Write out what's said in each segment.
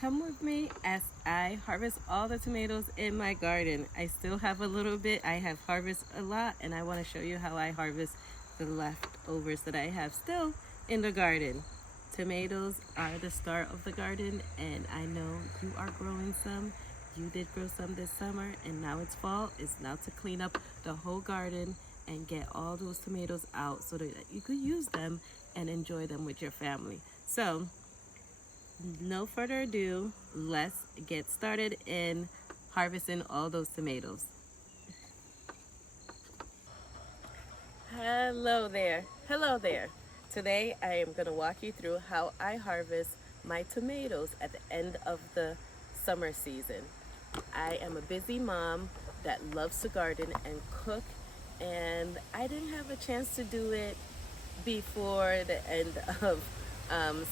Come with me as I harvest all the tomatoes in my garden. I still have a little bit. I have harvested a lot, and I want to show you how I harvest the leftovers that I have still in the garden. Tomatoes are the star of the garden, and I know you are growing some. You did grow some this summer, and now it's fall. It's now to clean up the whole garden and get all those tomatoes out so that you could use them and enjoy them with your family. So no further ado, let's get started in harvesting all those tomatoes. Hello there. Hello there. Today I am going to walk you through how I harvest my tomatoes at the end of the summer season. I am a busy mom that loves to garden and cook, and I didn't have a chance to do it before the end of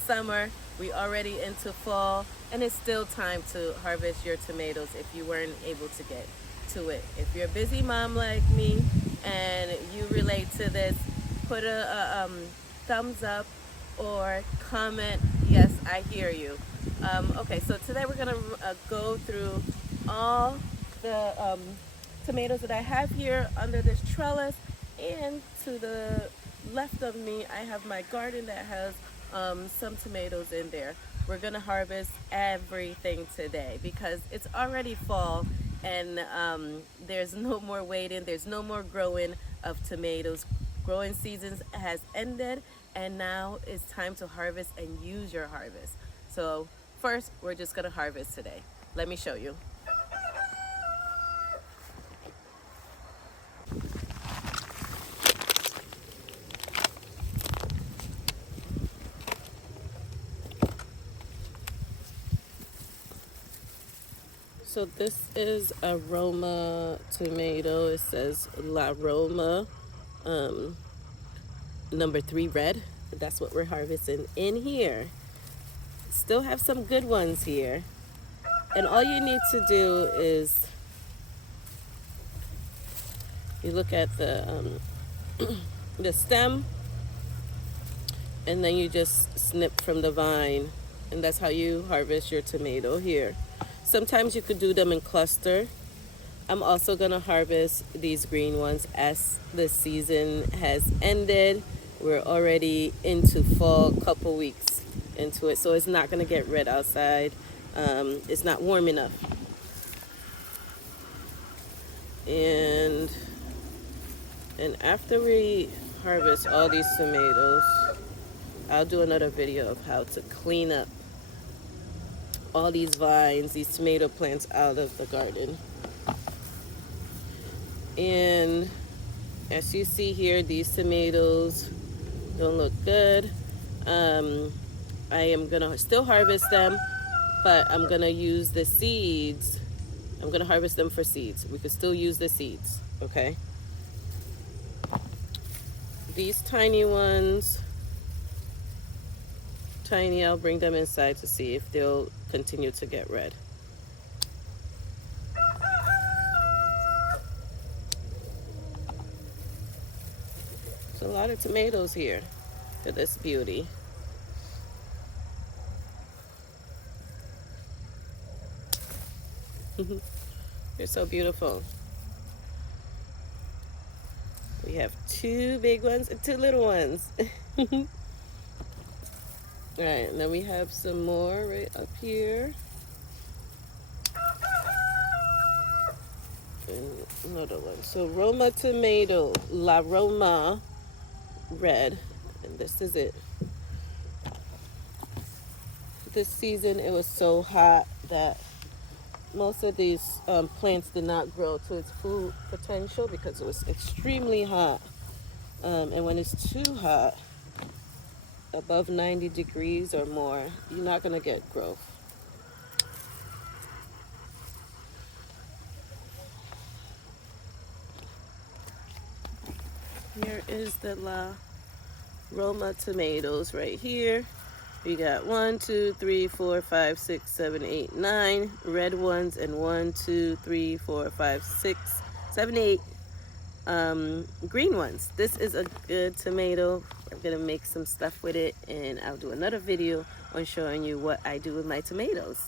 summer. We already into fall, and it's still time to harvest your tomatoes if you weren't able to get to it. If you're a busy mom like me and you relate to this, put a thumbs up or comment, yes, I hear you. Okay, so today we're gonna go through all the tomatoes that I have here under this trellis, and to the left of me I have my garden that has some tomatoes in there. We're gonna harvest everything today because it's already fall, and there's no more waiting, there's no more growing of tomatoes. Growing seasons has ended, and now it's time to harvest and use your harvest. So first, we're just gonna harvest today. Let me show you. So this is a Roma tomato. It says La Roma, number 3 red. That's what we're harvesting in here. Still have some good ones here. And all you need to do is you look at the the stem, and then you just snip from the vine, and that's how you harvest your tomato here. Sometimes you could do them in cluster. I'm also gonna harvest these green ones as the season has ended. We're already into fall, couple weeks into it, so it's not gonna get red outside. It's not warm enough. And after we harvest all these tomatoes, I'll do another video of how to clean up all these vines, these tomato plants out of the garden. And as you see here, these tomatoes don't look good. I am gonna still harvest them, but I'm gonna use the seeds. I'm gonna harvest them for seeds. We could still use the seeds, okay? These tiny ones, I'll bring them inside to see if they'll continue to get red. There's a lot of tomatoes here for this beauty. They're so beautiful. We have 2 big ones and 2 little ones. All right, and then we have some more right up here. And another one. So Roma tomato, La Roma red, and this is it. This season it was so hot that most of these plants did not grow to its full potential because it was extremely hot. And when it's too hot, above 90 degrees or more, you're not going to get growth. Here is the La Roma tomatoes right here. We got 1, 2, 3, 4, 5, 6, 7, 8, 9 red ones, and 1, 2, 3, 4, 5, 6, 7, 8 green ones. This is a good tomato. I'm gonna make some stuff with it, and I'll do another video on showing you what I do with my tomatoes.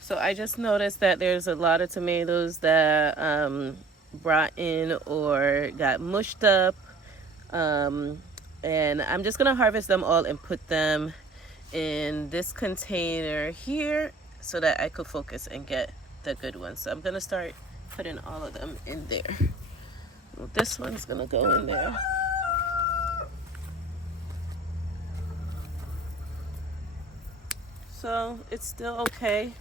So I just noticed that there's a lot of tomatoes that brought in or got mushed up. And I'm just gonna harvest them all and put them in this container here so that I could focus and get the good ones. So I'm gonna start putting all of them in there. Well, this one's gonna go in there. So it's still okay.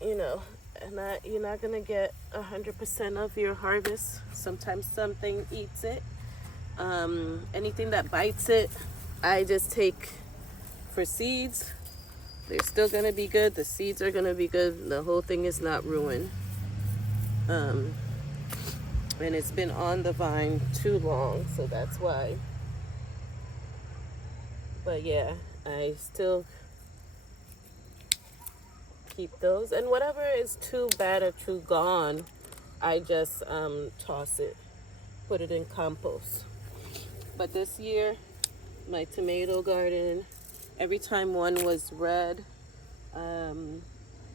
You know, you're not gonna get 100% of your harvest. Sometimes something eats it. Anything that bites it, I just take for seeds. They're still gonna be good. The seeds are gonna be good. The whole thing is not ruined. And it's been on the vine too long, so that's why. But yeah, I still keep those, and whatever is too bad or too gone, I just toss it, put it in compost. But this year, my tomato garden, every time one was red,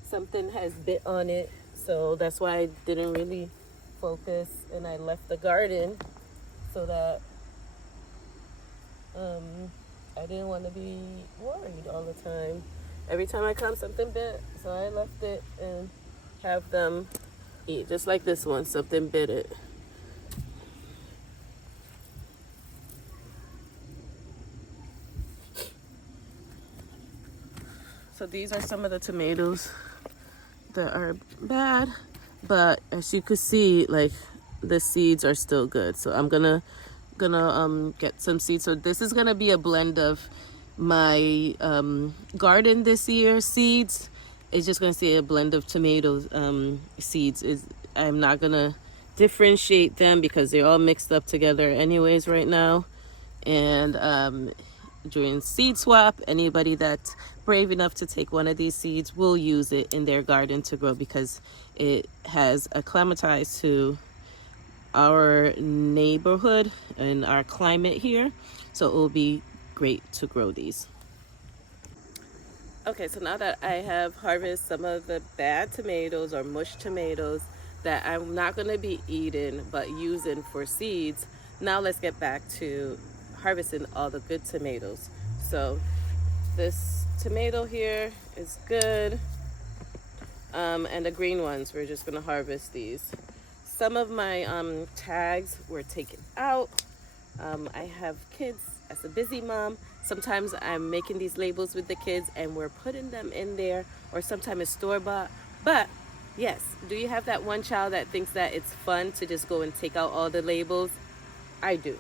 something has bit on it, so that's why I didn't really focus, and I left the garden so that I didn't want to be worried all the time. Every time I come, something bit, so I left it and have them eat. Just like this one, something bit it. So these are some of the tomatoes that are bad, but as you can see, like, the seeds are still good. So I'm gonna get some seeds. So this is gonna be a blend of my garden this year seeds. It's just gonna see a blend of tomatoes seeds. I'm not gonna differentiate them because they're all mixed up together anyways right now. And during seed swap, anybody that's brave enough to take one of these seeds will use it in their garden to grow because it has acclimatized to our neighborhood and our climate here, so it will be great to grow these. Okay, so now that I have harvested some of the bad tomatoes or mushed tomatoes that I'm not going to be eating but using for seeds, now let's get back to harvesting all the good tomatoes. So this tomato here is good, and the green ones, we're just going to harvest these. Some of my tags were taken out. I have kids. As a busy mom, sometimes I'm making these labels with the kids and we're putting them in there, or sometimes it's store-bought. But yes, do you have that one child that thinks that it's fun to just go and take out all the labels? I do.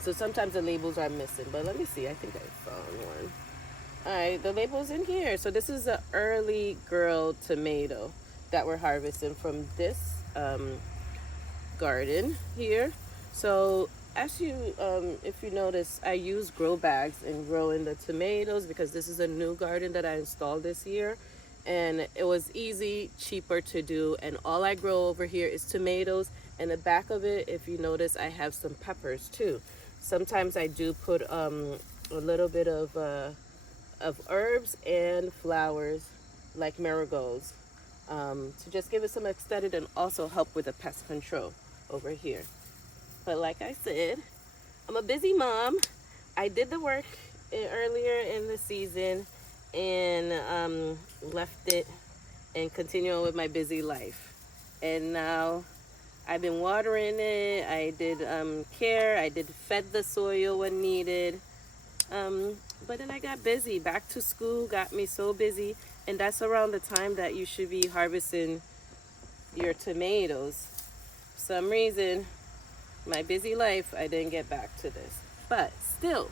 So sometimes the labels are missing, but let me see. I think I found one. All right, the label's in here. So this is an early girl tomato that we're harvesting from this garden here. So as you if you notice, I use grow bags in growing the tomatoes because this is a new garden that I installed this year, and it was easy, cheaper to do, and all I grow over here is tomatoes. And the back of it, if you notice, I have some peppers too. Sometimes I do put a little bit of herbs and flowers like marigolds to just give it some aesthetic and also help with the pest control over here. But like I said, I'm a busy mom. I did the work earlier in the season and left it and continuing with my busy life. And now I've been watering it. I did care. I did fed the soil when needed. But then I got busy. Back to school got me so busy. And that's around the time that you should be harvesting your tomatoes. For some reason, my busy life, I didn't get back to this. But still,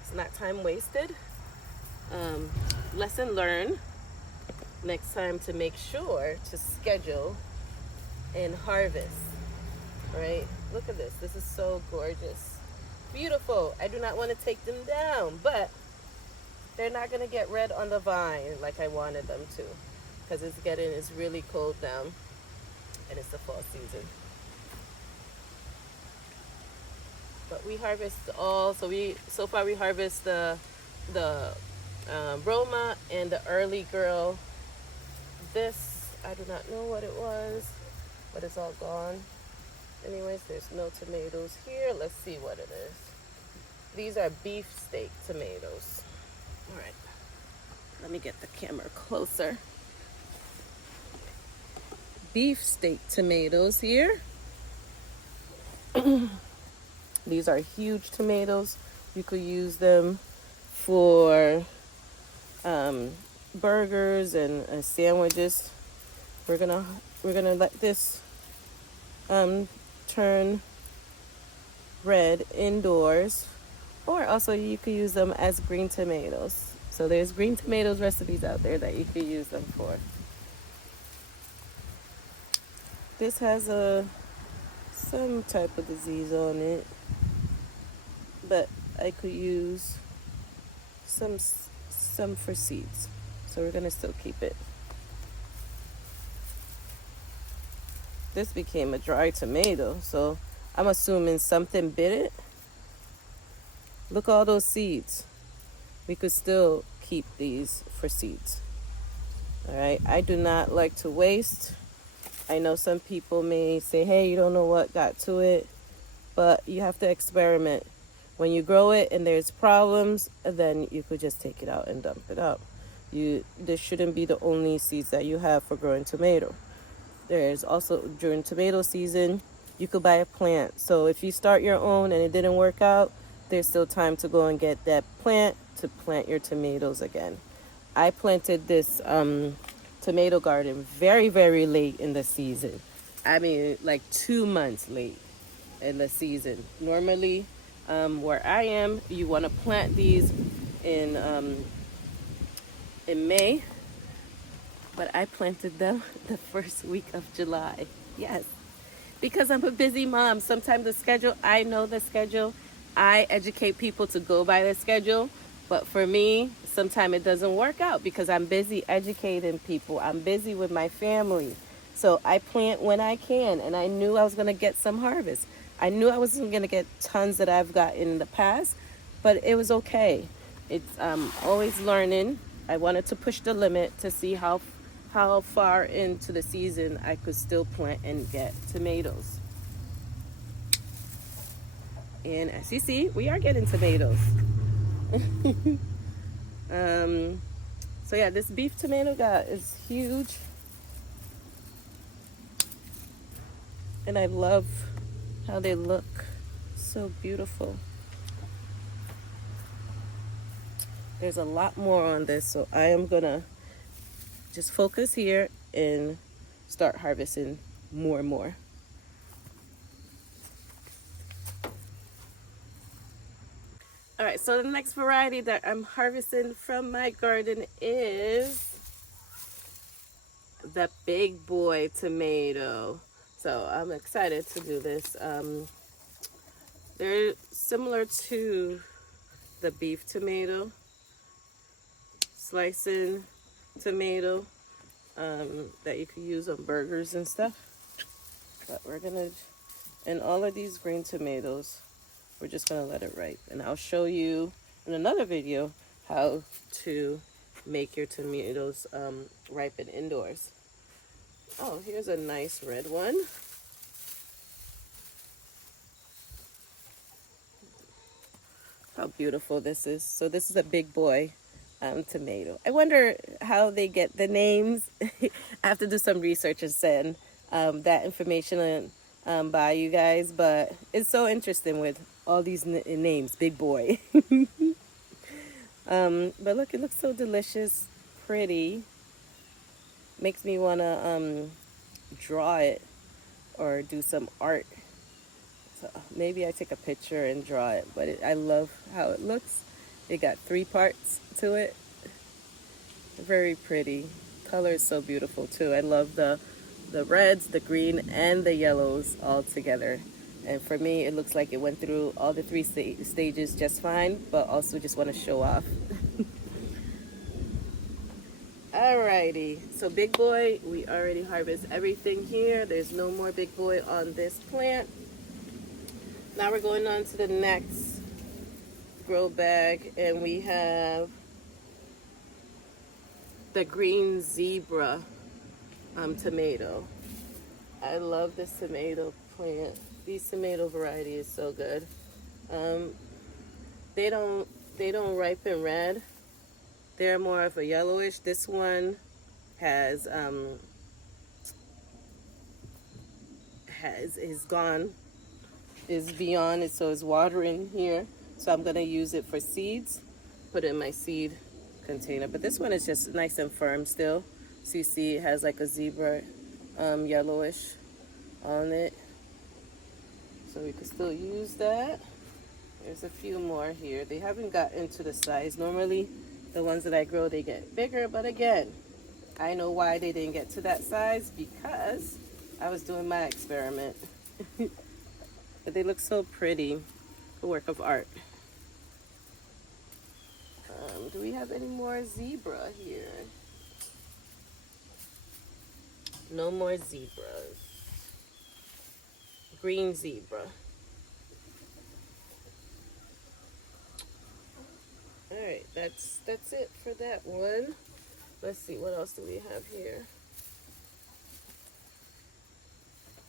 it's not time wasted. Lesson learned. Next time to make sure to schedule and harvest. Right? Look at this. This is so gorgeous. Beautiful. I do not want to take them down, but they're not gonna get red on the vine like I wanted them to, because it's really cold now, and it's the fall season. But we harvest all. So far we harvest the Roma and the early girl. This I do not know what it was, but it's all gone. Anyways, there's no tomatoes here. Let's see what it is. These are beefsteak tomatoes. All right, let me get the camera closer. Beefsteak tomatoes here. These are huge tomatoes. You could use them for burgers and sandwiches. We're gonna let this turn red indoors, or also you could use them as green tomatoes. So there's green tomatoes recipes out there that you could use them for. This has some type of disease on it, but I could use some for seeds. So we're gonna still keep it. This became a dry tomato, so I'm assuming something bit it. Look, all those seeds. We could still keep these for seeds. All right, I do not like to waste. I know some people may say, hey, you don't know what got to it, but you have to experiment. When you grow it and there's problems, then you could just take it out and dump it out. This shouldn't be the only seeds that you have for growing tomato. There's also, during tomato season, you could buy a plant. So if you start your own and it didn't work out, there's still time to go and get that plant to plant your tomatoes again. I planted this tomato garden very, very late in the season. I mean, like 2 months late in the season. Normally, where I am, you want to plant these in May, but I planted them the first week of July. Yes, because I'm a busy mom. Sometimes I know the schedule. I educate people to go by the schedule, but for me, sometimes it doesn't work out because I'm busy educating people. I'm busy with my family. So I plant when I can, and I knew I was going to get some harvest. I knew I wasn't going to get tons that I've gotten in the past, but it was okay. It's always learning. I wanted to push the limit to see how far into the season I could still plant and get tomatoes. And as you see, we are getting tomatoes. So yeah, this beef tomato is huge. And I love how they look. So beautiful. There's a lot more on this, so I am gonna just focus here and start harvesting more and more. All right, so the next variety that I'm harvesting from my garden is the big boy tomato. So I'm excited to do this. They're similar to the beef tomato, slicing tomato that you can use on burgers and stuff. But and all of these green tomatoes, we're just gonna let it ripe. And I'll show you in another video how to make your tomatoes ripen indoors. Oh, here's a nice red one. How beautiful this is. So this is a big boy tomato. I wonder how they get the names. I have to do some research and send that information by you guys, but it's so interesting with all these names. Big boy. But look, it looks so delicious, pretty. Makes me want to draw it or do some art. So maybe I take a picture and draw it, but I love how it looks. It got 3 parts to it. Very pretty. Color is so beautiful too. I love the reds, the green, and the yellows all together. And for me, it looks like it went through all the 3 stages just fine, but also just want to show off. Alrighty, so big boy, we already harvest everything here. There's no more big boy on this plant. Now we're going on to the next grow bag, and we have the green zebra tomato. I love this tomato plant. These tomato variety is so good. They don't ripen red. They're more of a yellowish. This one has is beyond it, so it's watering here. So I'm gonna use it for seeds. Put it in my seed container. But this one is just nice and firm still. So you see it has like a zebra yellowish on it. So we can still use that. There's a few more here. They haven't gotten to the size. Normally the ones that I grow, they get bigger, but again, I know why they didn't get to that size, because I was doing my experiment. But they look so pretty, a work of art. Do we have any more zebra here? No more zebras. Green zebra. Alright, that's it for that one. Let's see, what else do we have here?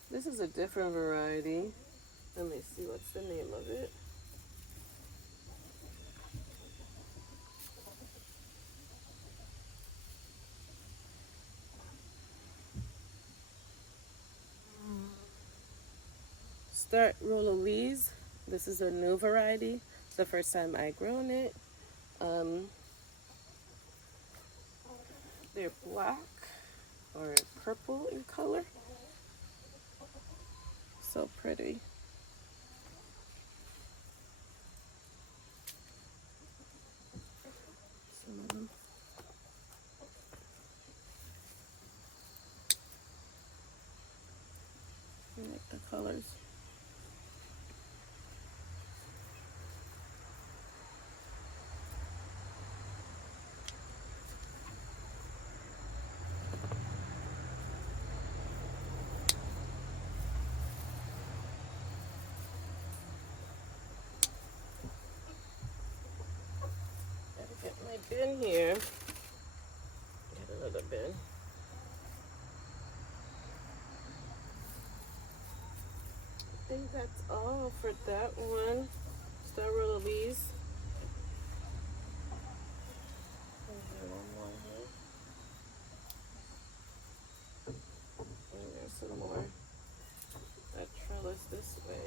This is a different variety. Let me see, what's the name of it? Start Rololese. This is a new variety. It's the first time I've grown it. They're black or purple in color. So pretty. Some of them. I like the colors. Get my bin here. Get another bin. I think that's all for that one. Star Rololese. One more here. And there's some more. That trellis this way.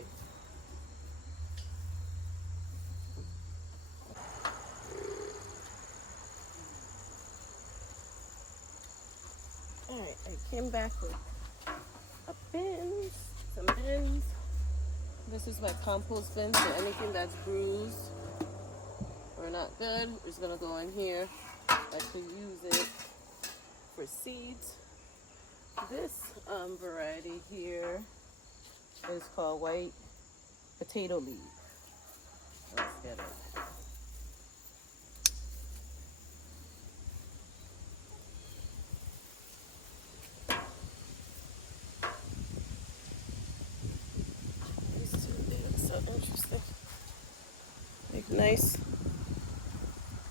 Alright, I came back with some bins. This is my compost bin, so anything that's bruised or not good is gonna go in here. I could use it for seeds. This variety here is called white potato leaf. Let's get it. Interesting. Like nice,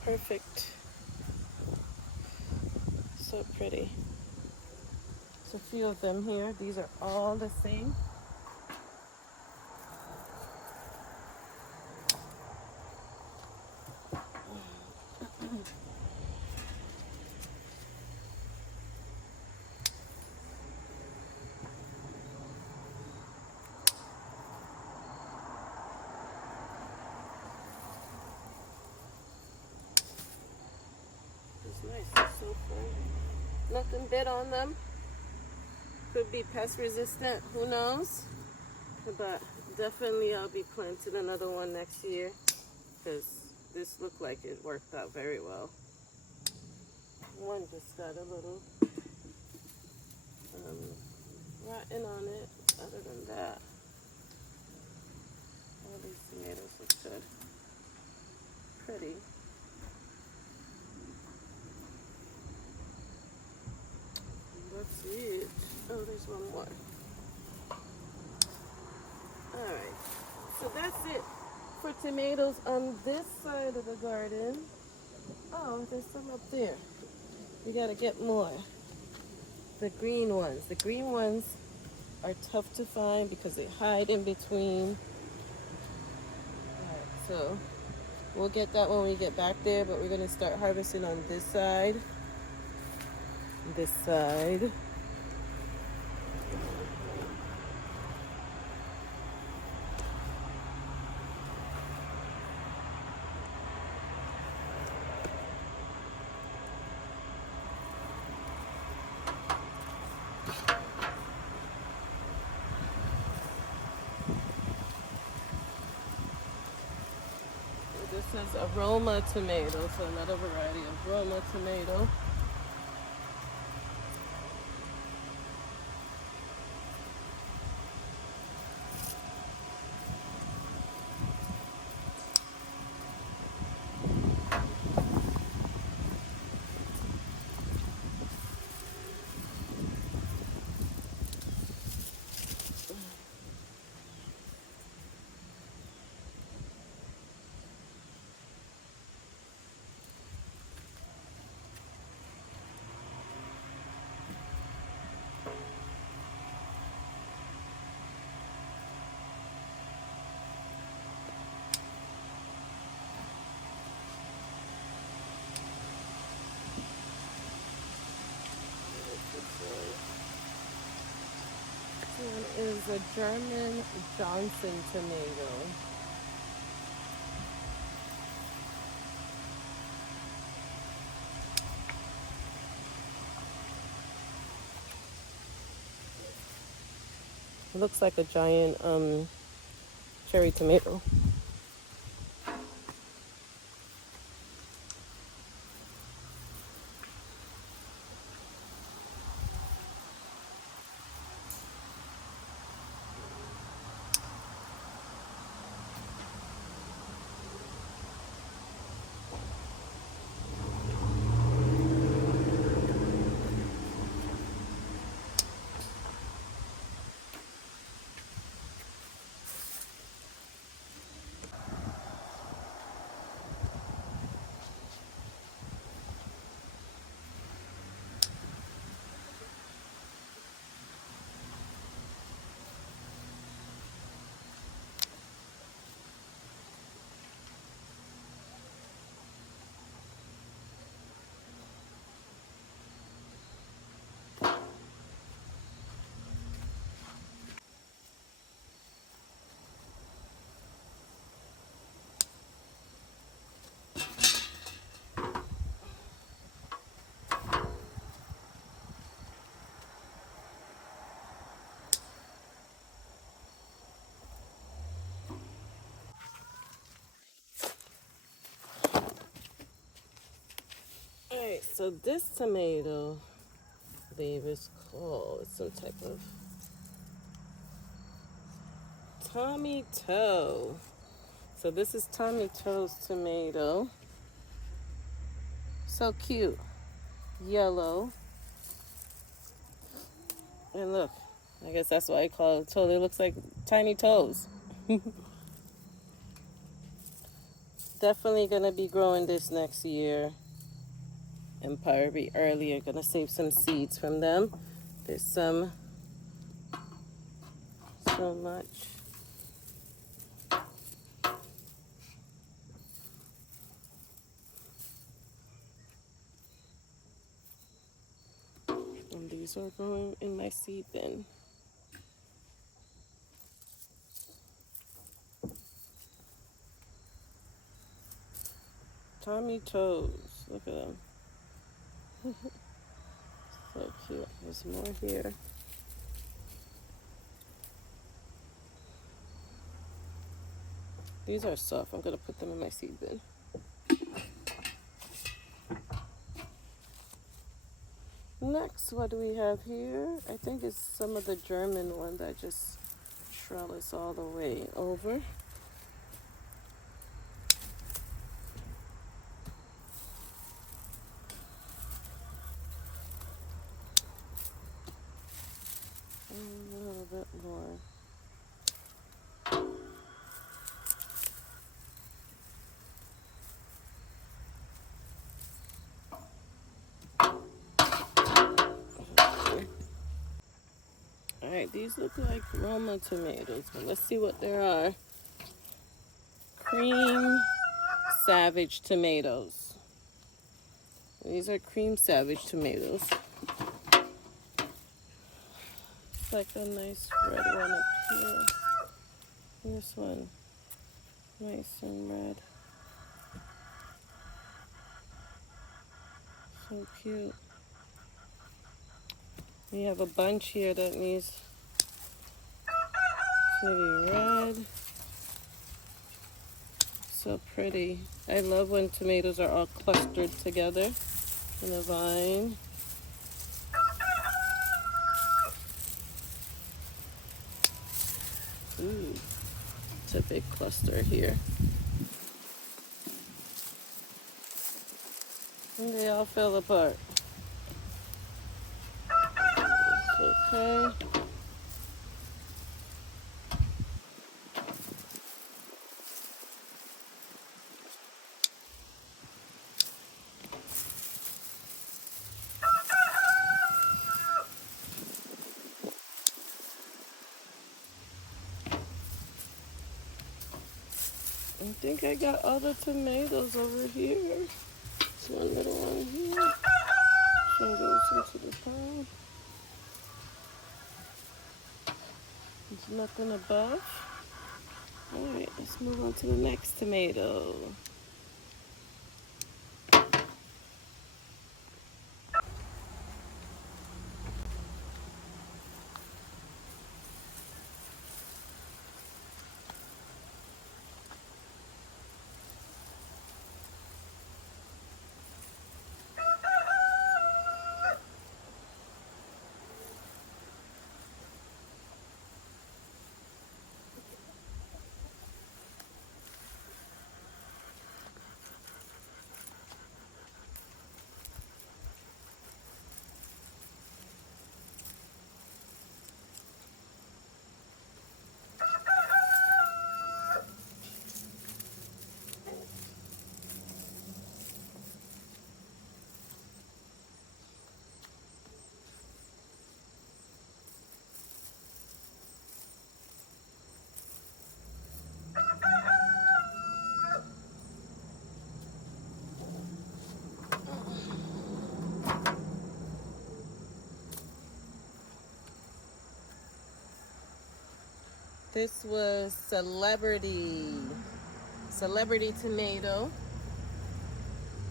perfect, so pretty. There's a few of them here. These are all the same. Nice, it's so fun. Nothing bit on them. Could be pest resistant, who knows? But definitely I'll be planting another one next year, because this looked like it worked out very well. One just got a little rotten on it. Other than that, all these tomatoes look good. Pretty. Oh, there's one more. Alright, so that's it for tomatoes on this side of the garden. Oh, there's some up there. We gotta get more. The green ones. The green ones are tough to find because they hide in between. Alright, so we'll get that when we get back there, but we're gonna start harvesting on this side. This side. This is Aroma tomato, so another variety of Aroma tomato. This one is a German Johnson tomato. It looks like a giant cherry tomato. Alright, so this tomato, I believe is called some type of Tommy Toe. So this is Tommy Toe's tomato. So cute. Yellow. And look, I guess that's why I call it toe. It looks like tiny toes. Definitely gonna be growing this next year. And probably earlier, gonna save some seeds from them. There's so much. And these are growing in my seed bin. Tommy Toes, look at them. So cute. There's more here. These are soft. I'm gonna put them in my seed bin. Next, what do we have here? I think it's some of the German one that just trellis all the way over. bit more. Alright, these look like Roma tomatoes, but let's see what there are. Cream Savage tomatoes. These are Cream Savage tomatoes. It's like a nice red one up here. This one, nice and red. So cute. We have a bunch here that needs to be red. So pretty. I love when tomatoes are all clustered together in a vine. Ooh, it's a big cluster here. And they all fell apart. It's okay. I think I got other tomatoes over here. There's one little one here. This one goes into the pile. There's nothing above. Alright, let's move on to the next tomato. This was Celebrity tomato.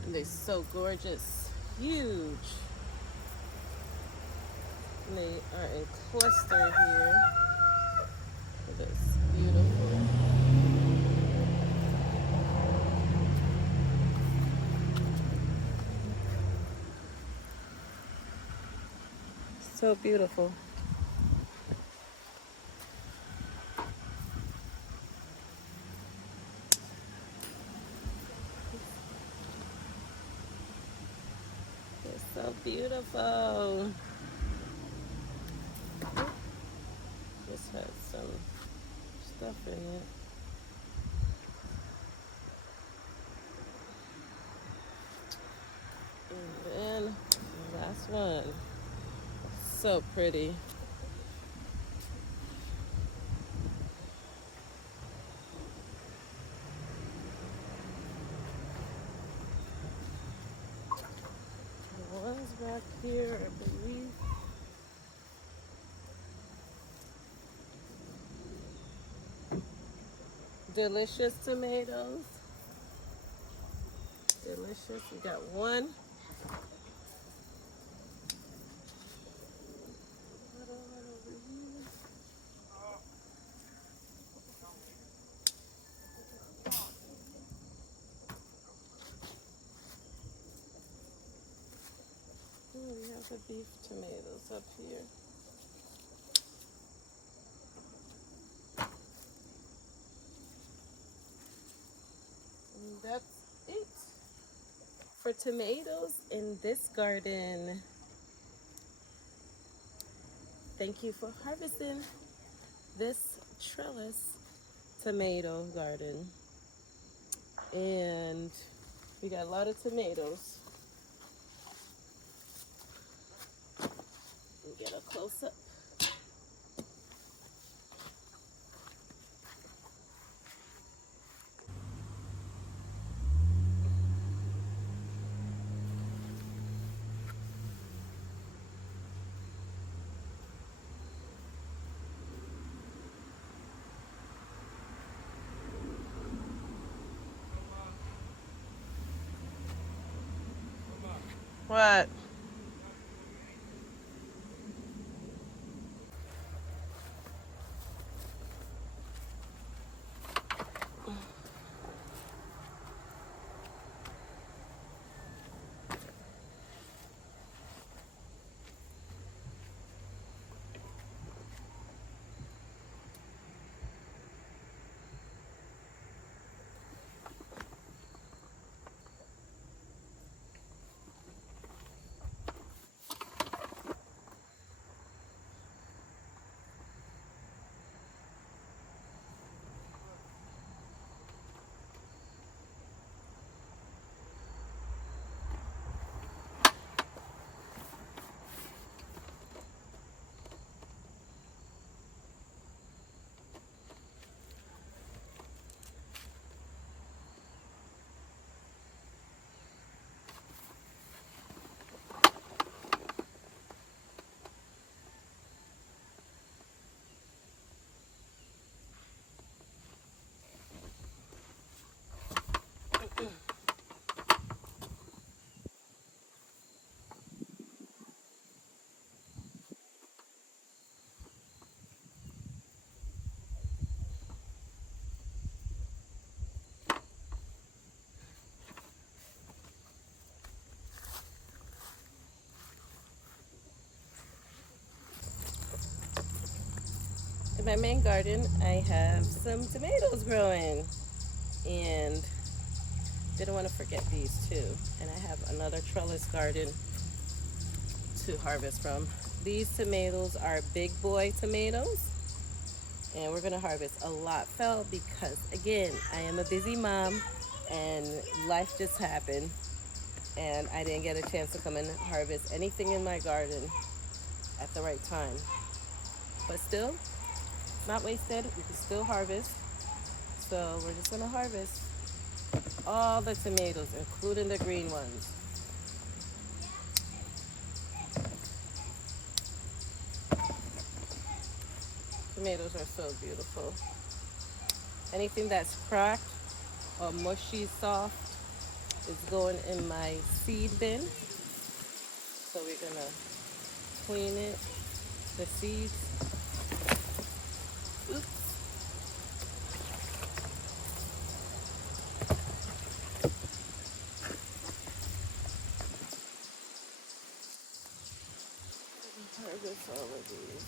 And they're so gorgeous. Huge. And they are in cluster here. Look at this. Beautiful. So beautiful. It's so beautiful. This has some stuff in it. And then the last one. So pretty. The one's back here, I believe. Delicious tomatoes. Delicious. We got one. Oh, we have the beef tomatoes up here. And that's it for tomatoes in this garden. Thank you for harvesting. this trellis tomato garden, and we got a lot of tomatoes. We'll get a close up. What? In my main garden, I have some tomatoes growing, and didn't want to forget these too. And I have another trellis garden to harvest from. These tomatoes are big boy tomatoes, and we're gonna harvest. A lot fell because, again, I am a busy mom and life just happened, and I didn't get a chance to come and harvest anything in my garden at the right time. But still, not wasted. We can still harvest. So we're just gonna harvest all the tomatoes, including the green ones. Tomatoes are so beautiful. Anything that's cracked or mushy soft is going in my seed bin. So we're gonna clean it, the seeds. Oops. Harvest all of these.